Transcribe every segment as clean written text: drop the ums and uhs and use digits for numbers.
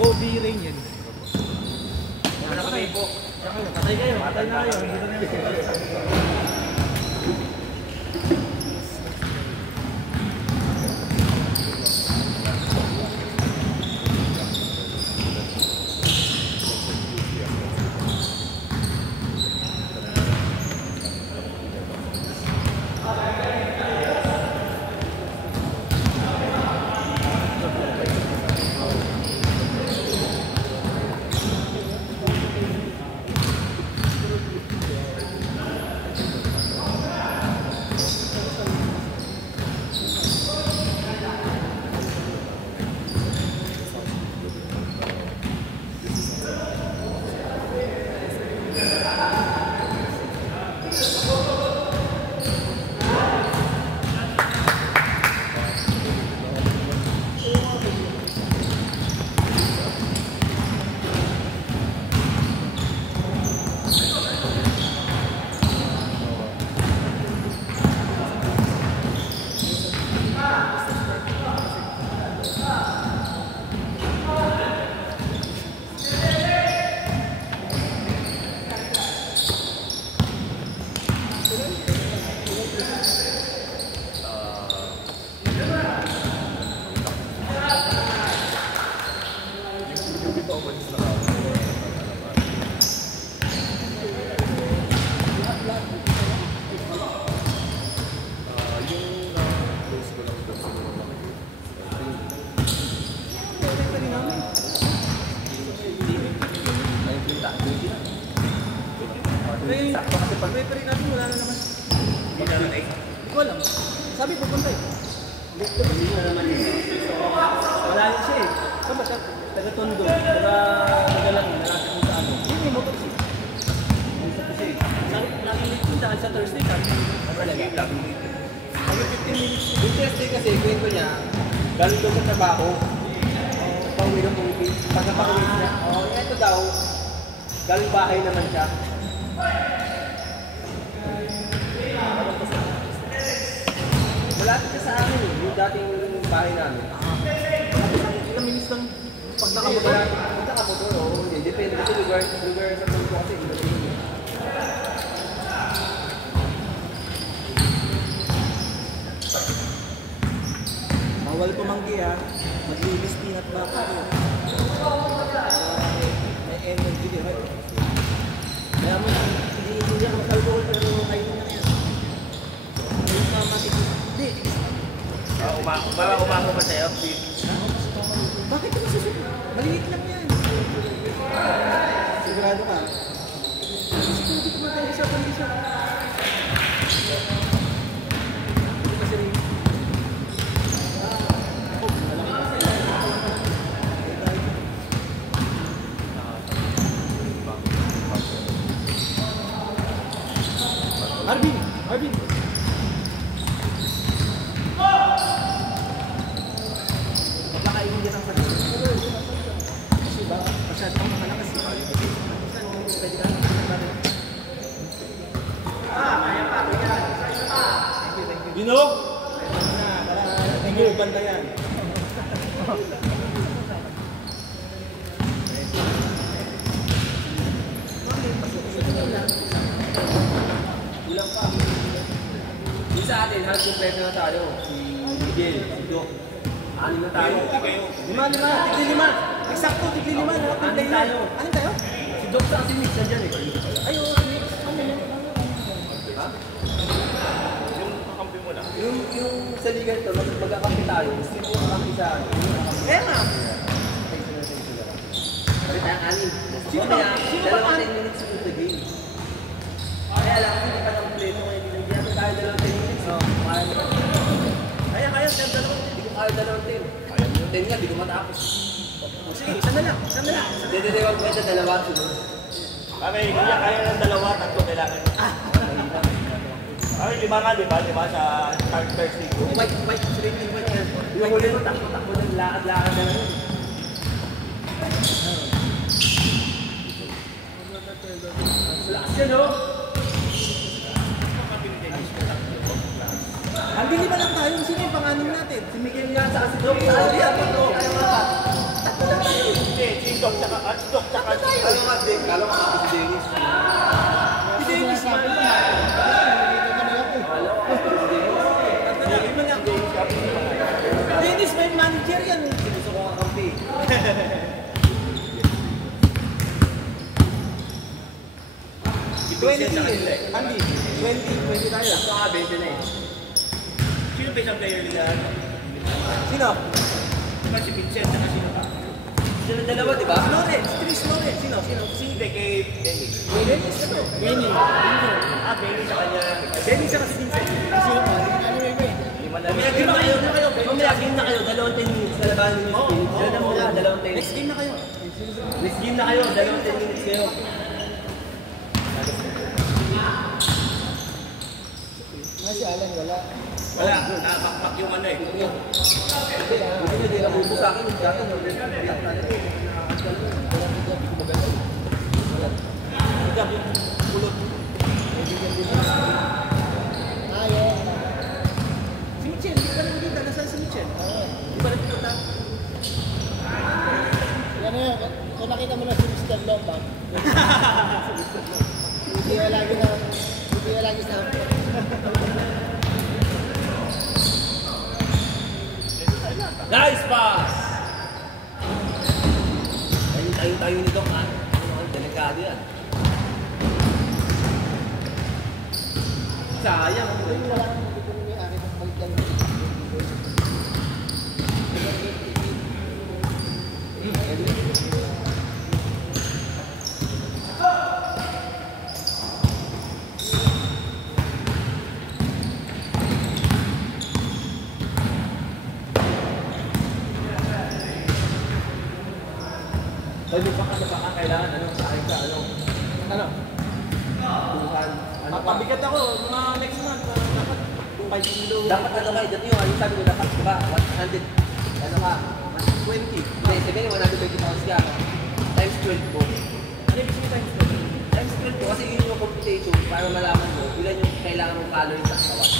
Go B-Rain yan. Wala kami po. Patay kayo, patay na kayo. Hindi na Pag-referee natin, wala na naman. Hindi naman eh. Hindi ko alam. Sabi ko, puntay. Hindi na naman eh. Wala na siya eh. Saan ba? Taga-Tondo. Taga-Magalang. Nakasya kung saan. Yun yung motor siya. Yung sa kasi. Nakilit ko dahil sa Thursday. Sabi Lagi. 15 minutes. Yung Thursday kasi, kwento niya, galing daw sa trabaho. Pauwi ng Pilipinas. Pagkapauwi niya. Ito daw, galing bahay naman siya. Malapit ka sa amin eh, yung dating bahay namin. Ilang minutes lang pag nakamotor. Pag nakamotor, oo. Depende kasi lugar sa Tondo kasi. Bawal pumanggi ha. Maglilis peanut butter. May energy din. Kaya mo na, hindi ako mag-alcohol pero kayo na yan. Ayun na matikis. Hindi. Parang umako pa sa'yo. Bakit ito masusunod? Maliit lang yan. Sigurado ka? Hindi ko matay sa kondisyon. Kasi rin. Arvin! Papakainin dyan ang pati. Kasi ba, masyado akong malakas. Pwede ka lang. Kaya pa. Thank you. Dino? Thank you, banda yan. Ilang pa. Yung sa atin, half complete na tayo. Si Miguel, si Doc. 6 na tayo. 5. Tigli 5. Eksakto, tigli 5. Anin tayo? Anin tayo? Si Doc sa si Mix, dyan eh. Ayun, Ha? Yung kakampi mo na. Yung sa liga ito, magkakampi tayo. Gusto mo kakampi sa akin. kaya nga. Pari tayong 6. Sino ba? 10 minutes to the game. Kaya lang, hindi pa na-complete. Hindi natin tayo 2 minutes. Kaya, Hindi ko kaya 2 10. 10 nga, hindi ko matapos. sige, isa na lang. Hindi, wag mo ito 2 siguro. Kami, hindi niya kaya ng 2, 3 kailangan. Kami 5 nga, di ba? Di ba sa Shark Thursday ko? White, sariling white yan. Yung huli mo, takbo ng lakad-lakad na lang. Lakas yan, no? Ang lima lang tayo. Sino yung panganim natin? Si Miguel nga sa si Doc. Sa ali, ako to. Kaya nga. Hindi, Hindi, kala ko ako si Dennis. Si Dennis man. Dennis may manager yan. Gusto ko kakampi. Andy, 20 tayo. Ito nga, 20 na eh. Sino ba isang player nila? Sino? Diba si Vincent na sino pa? Sila dalawa, di ba? Lawrence, Chris Lawrence. Sino? Hindi, kay Dennis. Dennis, ano? Benny. Ah, Benny sa kanya. Dennis sa kasi Vincent. Sino pa? Lima na. Mamaya game na kayo. Mamaya game na kayo. Dalawang 10 minutes. Lalabanan nyo sa Philips. Yan na muna. Dalawang 10 Next game na kayo. Next game na kayo. Dalawang 10 minutes kayo. Si Alan, wala. Wala, nakapakpak yung ano eh. Hindi nyo, di nabubo sa akin. Sa akin, Si Mitchell, hindi ka nakikita. Nasaan si Mitchell? Hindi ba nakikita? Yan na yun. Kung nakita mo na si Mr. Lombard, hindi ka lagi sa nice pass! Tayo nito ka. Delikado yan. Sayang. wala nang magiging may ari ng balik lang. Pwede baka kailangan sa akin sa Ano? tuhan. Pabigat ako. Mga next month. Dapat 5 kilo. Dapat kayo, dati yung sabi ko dapat diba, 100, 20. hindi, sabihin 120 pounds ka, times 12 mo. Ano yung gusto times Times 12 mo, kasi yun yung computation para malaman mo ilan yung kailangan mong calories sa katawan.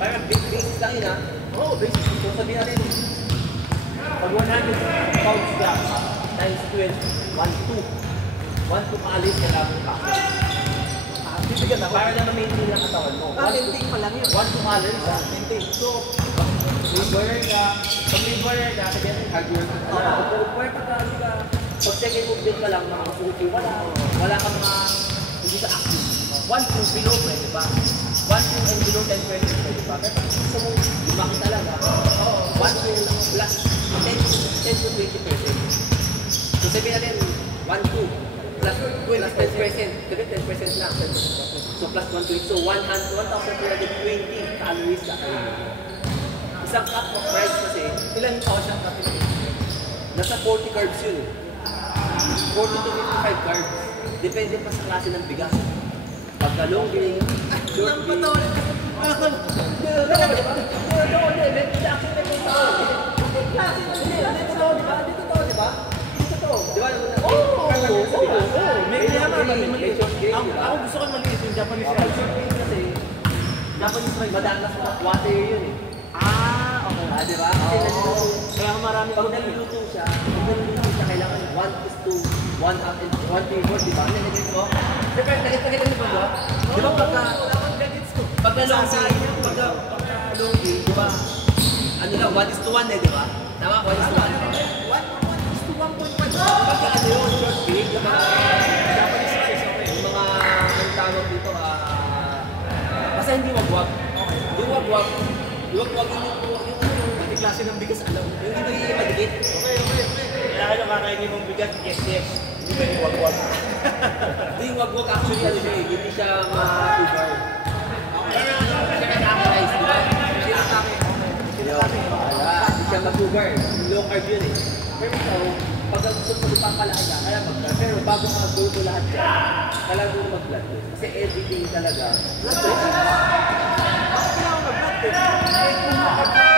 Parang basis lang yun ha. Oo, basic. So sabihin natin, pag 100 pounds ka, times 12, 1-2 calories kailangan mong katawan. Bibigyan ako. Para na ma-maintain ang katawan mo. Maintain pa lang yun. 1-2 calories ha. Maintain. So, Pag-burner ka, sabihin natin hard work. Pag pagkali ka, pag second movement ka lang, mga suki, wala ka mga, hindi ka active. 1-2 below, pwede ba? 1-2 and below 10% pwede ba? Pero gusto mo, lumaki talaga. 1-2 plus 10 to 20%. So sabihin natin, 1-2 plus 10%. Sabihin 10% lang. So plus 120. So 1,220 calories ka kayo. Isang cup of rice kasi, ilan ako siyang kapit? nasa 40 carbs yun. 40 to 55 carbs. Depende pa sa klase ng bigas. Pagka long grain, short grain. Ako gusto ko maliit yung Japanese rice. Japanese rice, madalas water yun eh. Okay. Di ba? Kasi naluluto. Kaya marami Pag naluluto siya, kailangan 1:1 half and 1:4, di ba? Nalagay mo? Di ba, nagkita mo ba? Di ba pagka long day, di ba? Ano lang, 1:1 eh, di ba? Tama, 1:1. 1:1. Pagka ano yun, short day, di ba? Japanese rice, okay. Yung mga, ang tawag dito, basta hindi wagwag. Yung wagwag yung Klase ng bigas, alam mo. yung hindi madikit. Kailangan yung kakainin mong bigas, yes. Hindi ba yung wag-wag? Hindi yung wagwag actually ano siya eh, hindi siya ma-sugar. Siya na-capitalize, di ba? Shirataki. Hindi siya ma-sugar. Low carb yun eh. Pero ikaw, pag gusto mo ipapalaki ka, kaya mag-carb. Pero bago ka go to lahat dyan, kailangan mo mag-blood test. Kasi everything talaga. Bakit kailangan mag-blood test?